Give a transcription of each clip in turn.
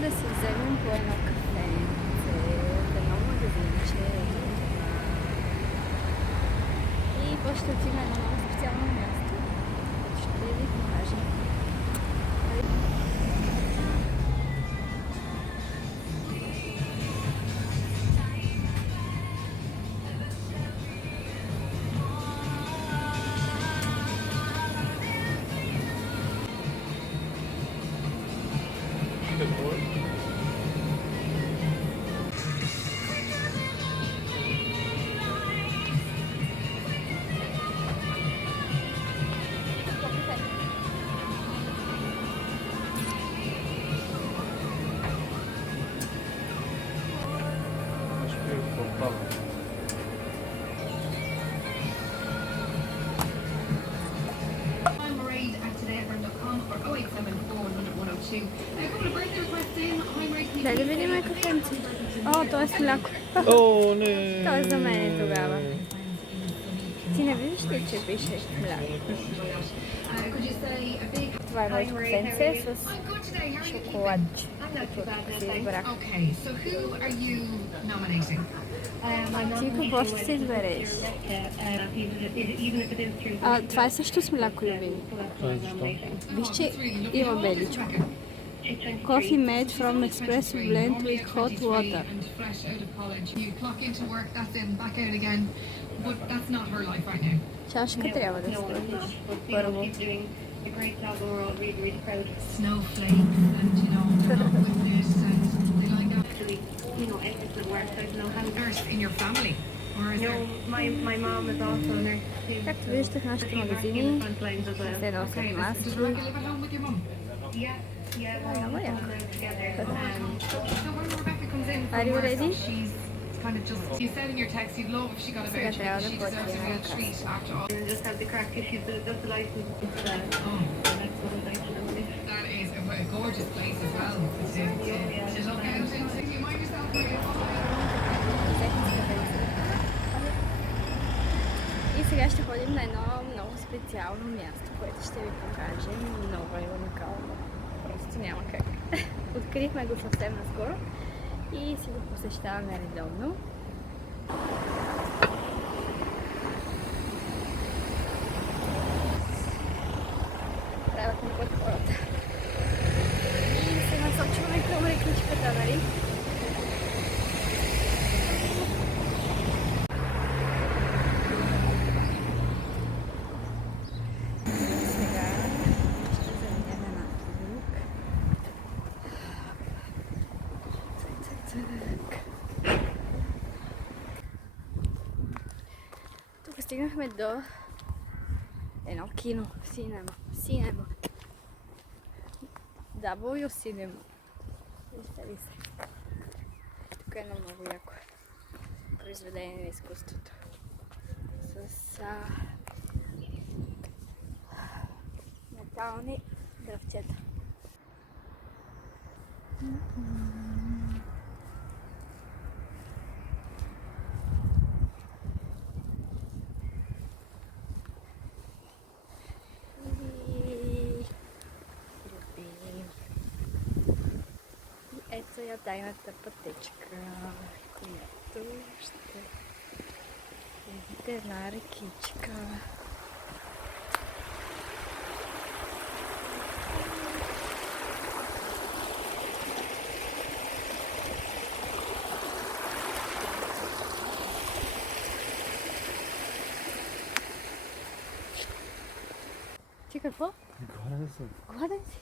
да си вземем по едно кафенце в едно магазинче. И после ще отидем на едно много специално място. Ще ви покажа. Дай да видим кафенце. О, то е с мляко. О, не! То е за мен тогава. Ти не виждаш ли, че пише мляко? Това е моето кафенце с шоколадче. Си избрах. А ти какво ще си избереш? Това е също с мляко, любими. Виж, че има беличко. Coffee made from espresso blend with hot water. Чашка трябва да сложиш първо. Както виждате в нашите магазини, се носят маски. Много яко. Are you ready? Сега трябва да платим на И сега ще ходим на едно много специално място, което ще ви покажем. Много е уникално. Просто няма как. Открихме го съвсем наскоро и си го посещаваме редовно. Правят ми път хората. И се насочваме към рекичката, нали? Тук стигнахме до едно кино, синема. W Cinema. Вижте ли се? Тук е едно много яко произведение на изкуството. С метални дръвчета. Ето я тайната пътечка, която ще видите една рекичка. Ти какво? Гладен съм. Гладен си?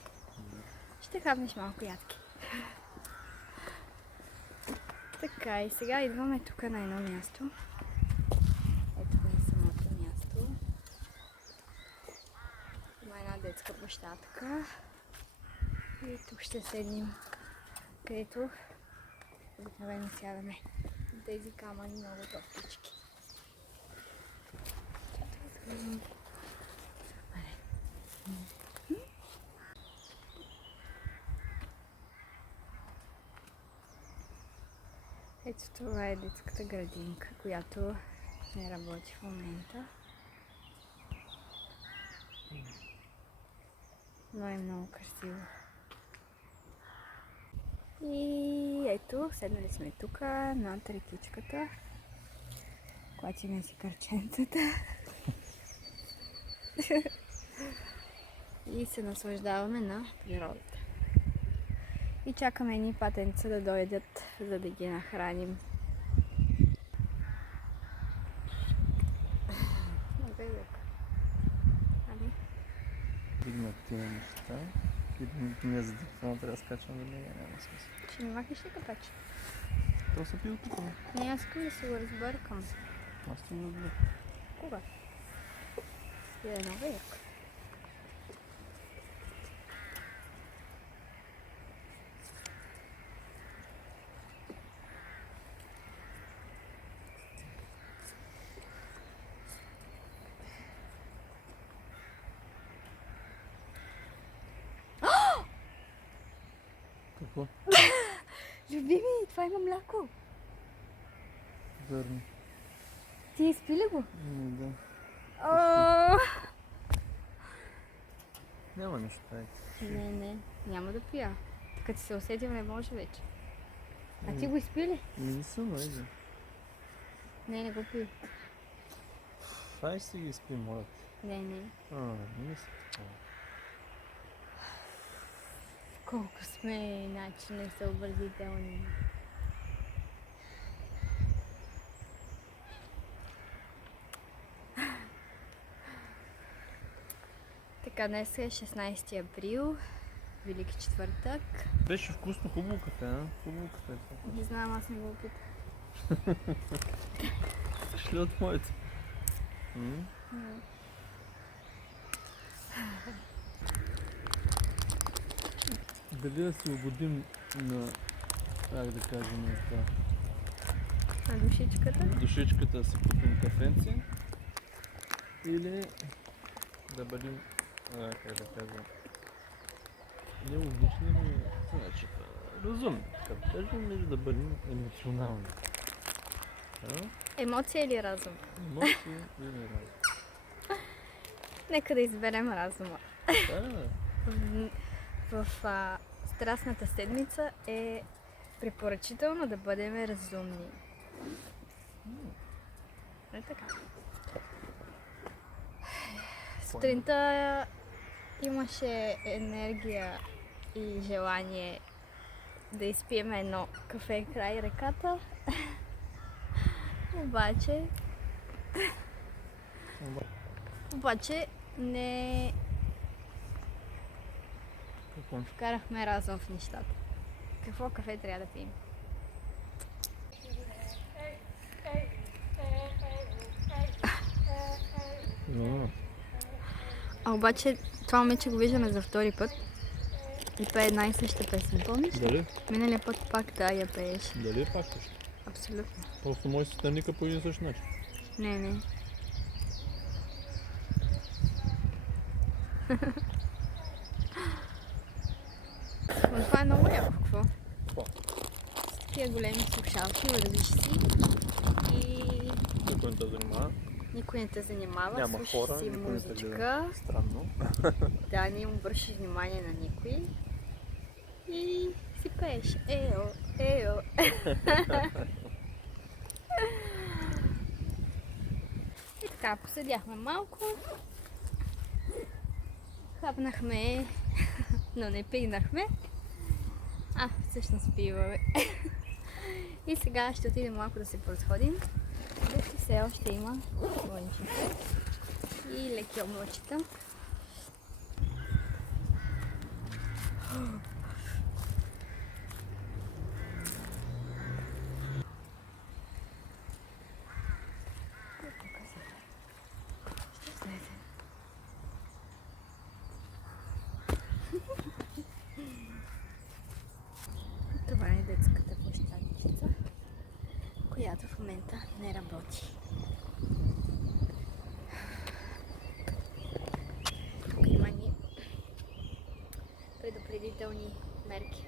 Ще хапнеш малко ядки. Така, и сега идваме тук на едно място. Ето е самото място. Има една детска площадка. И тук ще седнем, където обикновено сядаме. Тези камъни много топлички. Ето това е детската градинка, която не работи в момента. Но е много красиво. И ето, седнали сме тук над рекичката. Клачиме си карченцата. И се наслаждаваме на природата. И чакаме едни патенца да дойдат, за да ги нахраним. Много е яко. Ами? Дигнат тия неща. И не за диктона трябва да скачам до нея, няма смисъл. Ще ми махнеш ли капачи? То са бил тук, бе. Не, аз искам да си го разбъркам. Аз ти го разбира. Кога? Е много яко. Какво? Любими, това има мляко. Верно. Ти изпи ли го? Да. О! Няма нищо, Не, няма да пия. Като се усетим, не може вече. А ти го изпи ли? Не съм, айде. Не го пи. Ай си ги спи, моля. Не. Не си. Колко сме начини несъобразителни. Така, днес е 16 април, Велики четвъртък. Беше вкусно, хубаво кафе, а? Хубаво кафе. Не знам, аз не го опитах. Шли от моите. Дали да се угодим на, как да кажем, на това? На душичката? Душичката да си купим кафенце или да бъдем, как да кажем, нелогични, но значи, разумни, като кажем, или да бъдем емоционални. Емоция или разум? Емоции или разум. Нека да изберем разума. Да. В Страстната седмица е препоръчително да бъдем разумни. Не така. Сутринта имаше енергия и желание да изпием едно кафе край реката. Обаче не Какво? вкарахме разум в нещата. Какво кафе трябва да пием? А обаче това момиче го виждаме за втори път и пее една и съща песен, помниш? Дали? Миналия път пак да я пееш. Дали е пак също? Абсолютно. Просто мой състърника по един същ начин. Не. Но това е много яко, какво? Какво? Тия големи слушалки, вървиш си и Никой не те занимава. никой не те занимава, Няма слушаш хора, си никой не те музичка. гледа. Странно. Да, не им обръщаш внимание на никой. И си пееш. Ео. И така, поседяхме малко. Хапнахме, но не пинахме. Всъщност пиваме. И сега ще отидем малко да се поразходим. Дето все още има слънчето и леки облачета. Това е детската площадчица, която в момента не работи. Тук има ни предупредителни мерки.